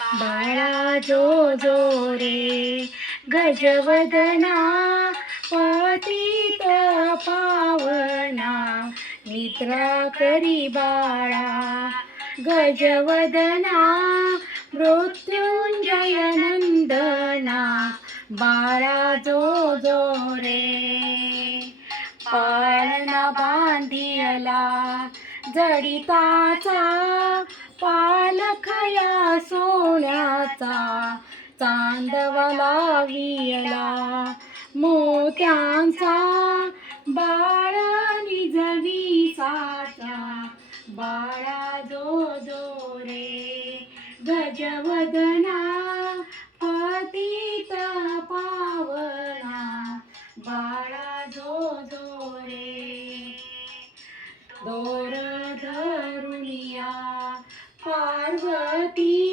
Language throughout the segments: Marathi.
बाळा जो जो रे गजवदना पतित पावना. निद्रा करी बाळा गजवदना मृत्युंजय नंदना. बाळा जो जो रे पाळणा बांधियला जडिताचा सोन्याचा चांदवला वियला मोत्यांचा बाळ निजवी साचा. बाळा जो जो रे गजवदना पतित पावना. बाळा जो जो रे दोर धरुनिया पार्वती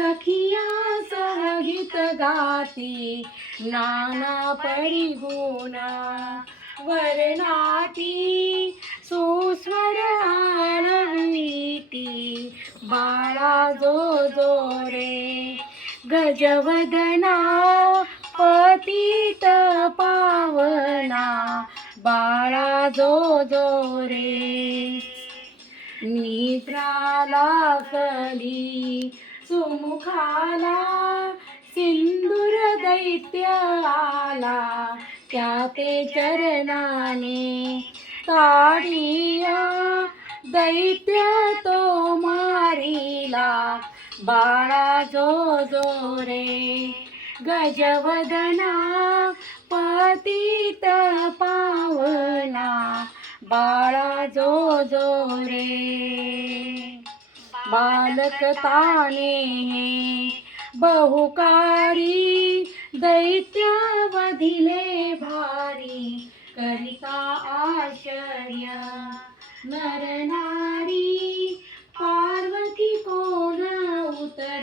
सखिया सहगीत गाती नाना परिगुणा वर्णाती सुस्वर आळवीती बाळा जो जो रे गजवदना पतित पावना बाळा जो जो रे. निद्राला कली सुमुखाला सिंदूर दैत्य आला त्या ते चरणाने ताडिया दैत्य तो मारिला. बाळा जो जो रे गजवदना पतित पावना बाळा जो जो रे बालकताने बहुकारी दैत्य वधिले भारी करिता आश्चर्य नरना